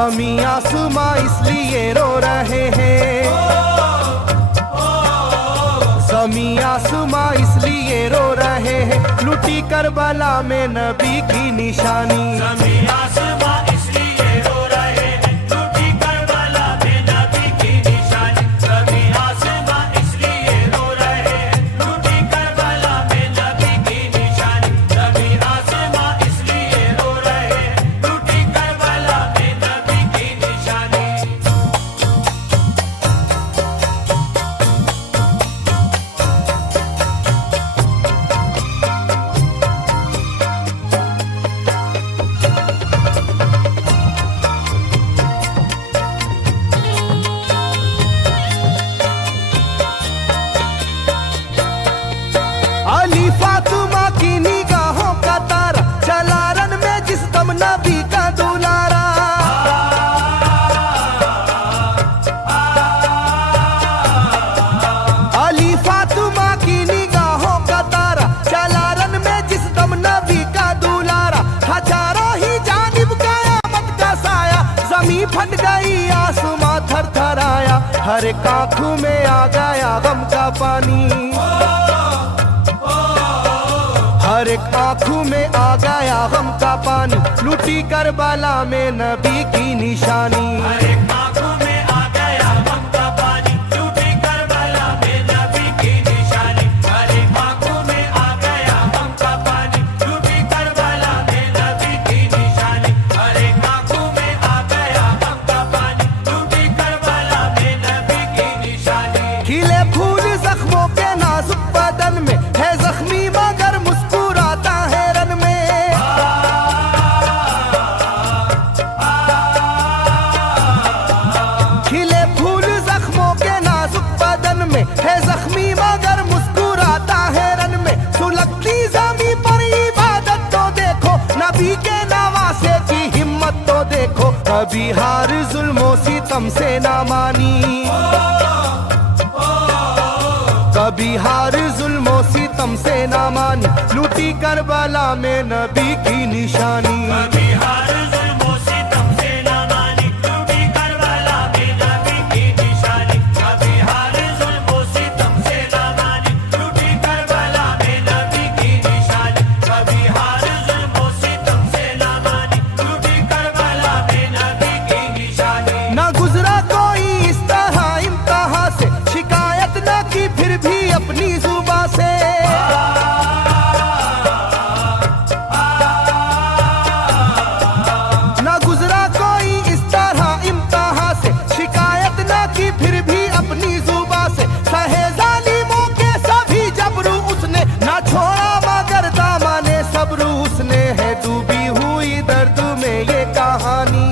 ज़मीं आसमां इसलिए रो रहे हैं, ज़मीं आसमां इसलिए रो रहे हैं, लुटी करबला में नबी की निशानी। ज़मीं आसमां इसलिए रो रहे हैं, लुटी करबला में नबी की निशानी। ज़मीं आसमां इसलिए रो रहे हैं, लुटी करबला में नबी की निशानी। ज़मीं आसमां इसलिए रो रहे हैं, लुटी करबला में नबी की निशानी। अली फातिमा की निगाहों का तारा, चला रन में जिस दम नबी का दुलारा। अली फातिमा की निगाहों का तारा, चला रन में जिस दम नबी का दुलारा। हजारों ही जानिब कयामत का साया, जमीन फट गई आसमां थर थर आया। हर एक आंखों में आ गया गम का पानी, हर एक आंखों में आ गया गम का पानी, लुटी करबला में नबी की निशानी। हर एक आंखों में आ गया गम का पानी, लुटी करबला में नबी की निशानी। हर एक आंखों में आ गया गम का पानी, लुटी करबला में नबी की निशानी। हर एक आंखों में आ गया गम का पानी, लुटी करबला में नबी की निशानी। खिले फूल जख्मों के नाजुक बदन में है जख्मी मगर मुस्कुराता है रन में। खिले फूल जख्मों के नाजुक बदन में है जख्मी मगर मुस्कुराता है रन में। सुलगती ज़मीं पर इबादत तो देखो, नबी के नवासे की हिम्मत तो देखो। कभी हार जुल्मों सितम से ना मानी, कभी हार जुल्मों सितम से ना मानी, लुटी करबला में नबी की निशानी। कभी हार जुल्मों सितम से ना मानी, लुटी करबला में नबी की निशानी। कभी हार जुल्मों सितम से ना मानी, लुटी करबला में नबी की निशानी। कभी हार जुल्मों सितम से ना मानी, लुटी करबला में नबी की निशानी। ना गुजरा कोई इस तरह इम्तिहा से, शिकायत न की फिर भी अपनी जुबां से। ना गुजरा कोई इस तरह इम्तिहा से, शिकायत न की फिर भी अपनी जुबां से। सहे जालिमों के सभी जबरू उसने, ना छोड़ा मगर दामने सब्र उसने। है डूबी हुई दर्द में ये कहानी,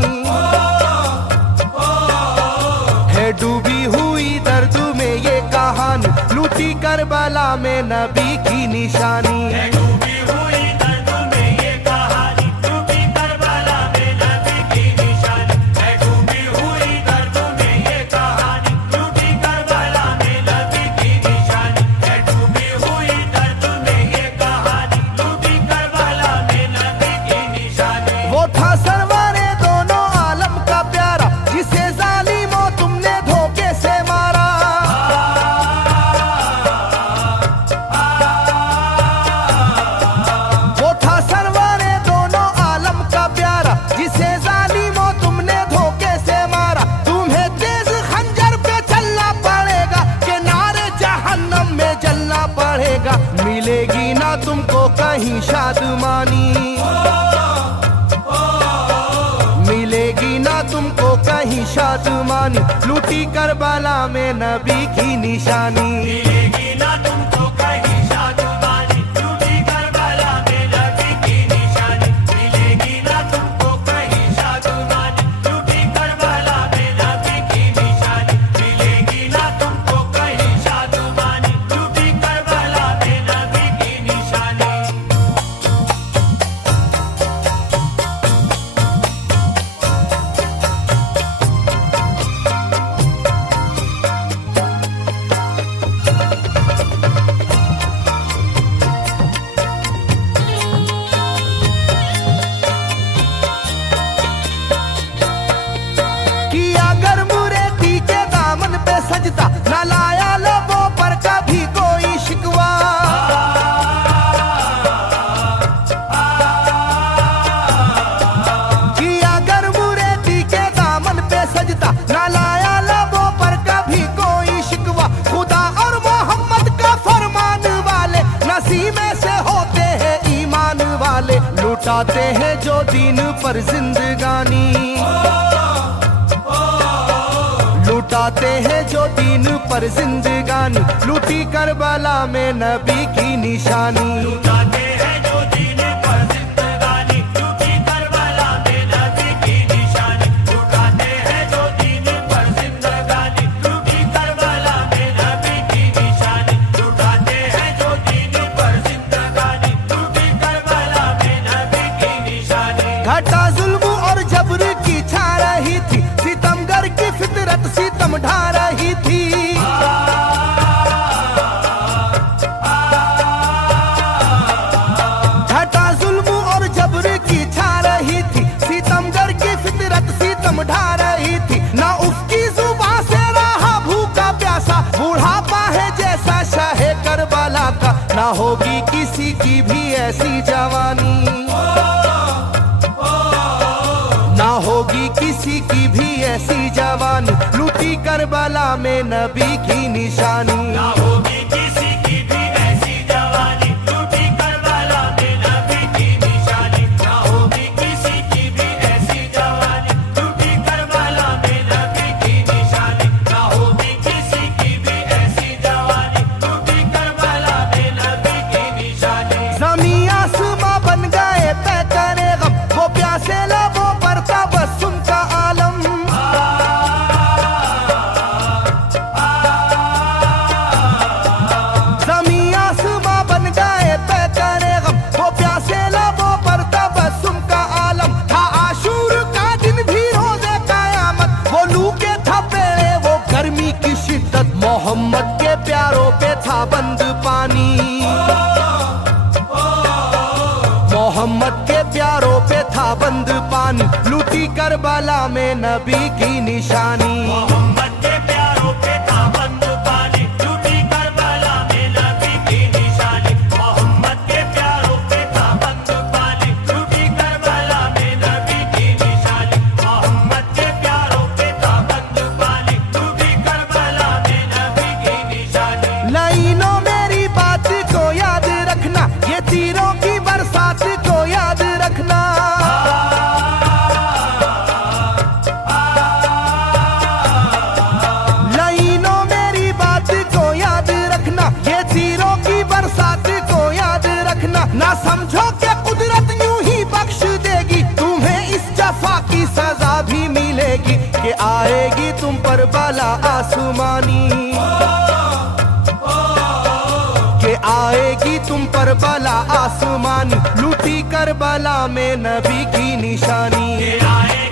है डूबी हुई दर्द में ये कहानी, लुटी करबला में नबी की निशानी। है डूबी हुई दर्द में ये कहानी, लुटी करबला में नबी की निशानी। है डूबी हुई दर्द में ये कहानी, लुटी करबला में नबी की निशानी। है डूबी हुई दर्द में ये कहानी, लुटी करबला में नबी की निशानी। वो था सरवारे दोनों आलम का प्यारा, जिसे जालिमों तुमने धोखे से मारा। वो था सरवारे दोनों आलम का प्यारा, जिसे जालिमों तुमने धोखे से मारा। तुम्हें तेज खंजर पे चलना पड़ेगा, के नारे जहन्नम में जलना पड़ेगा। मिलेगी ना तुमको कहीं शादमानी, मिलेगी ना तुमको कहीं शादमानी, लुटी करबला में नबी की निशानी। मिलेगी ना तुमको कहीं शादमानी, लुटी करबला में नबी की निशानी। मिलेगी ना तुमको कहीं शादमानी, लुटी करबला में नबी की निशानी। मिलेगी ना तुमको कहीं शादमानी, लुटी करबला में नबी की निशानी। उसी में से होते हैं ईमान वाले, लुटाते हैं जो दीन पर जिंदगानी, लुटाते हैं जो दीन पर जिंदगानी, लूटी करबला में नबी की निशानी। लुटाते हैं जो दीन पर जिंदगानी, लूटी करबला में नबी की निशानी। लुटाते हैं जो दीन पर जिंदगानी, लूटी करबला में नबी की निशानी। लुटाते हैं जो दीन पर जिंदगानी, लूटी करबला में नबी की निशानी। घटा जुल्म और जबर की छा रही थी, सितमगर की फितरत सितम ढा रही थी। घटा जुल्म और जबर की छा रही थी, सितमगर की फितरत सितम ढा रही थी। ना उसकी जुबान से रहा भूखा प्यासा, बुढ़ापा है जैसा शाहे करबला का, ना होगी किसी की भी ऐसी जवानी, ना होगी किसी की भी ऐसी जवानी, लूटी करबला में नबी की निशानी। ना होगी किसी की भी ऐसी जवानी, लूटी करबला में नबी की निशानी। ना होगी किसी की भी ऐसी जवानी, लूटी करबला में नबी की निशानी। ना होगी किसी की भी ऐसी जवानी, लूटी करबला में नबी की निशानी। ज़मीं आसमां बन गए तय करे गम, वो प्यासे लबों पर तबस्सुम का आलम। ज़मीं आसमां बन गए तय करे गम, वो प्यासे लबों पर तबस्सुम का आलम। था आशूर का दिन भी रोज़े क़यामत, वो लू के थपेड़े वो गर्मी की शिद्दत, मोहम्मद के प्यारों पे था बंद पानी, मोहम्मद के प्यारों पे था बंद पानी, लूटी करबला में नबी की निशानी। मोहम्मद के प्यारों पे था बंद पानी, लूटी करबला में नबी की निशानी। मोहम्मद के प्यारों पे था बंद पानी, लूटी करबला में नबी की निशानी। मोहम्मद के प्यारों पे था बंद पानी, लूटी करबला में नबी की निशानी। लाइनों मेरी बात को याद रखना, ये तीरों की बरसात को याद रखना। लाइनों मेरी बात को याद रखना, ये तीरों की बरसात को याद रखना। ना समझो कि कुदरत यूं ही बख्श देगी, तुम्हें इस जफा की सजा भी मिलेगी, कि आएगी तुम पर बला आसमानी, कि आएगी तुम पर बला आसमानी, लूटी करबला में नबी की निशानी। ये आए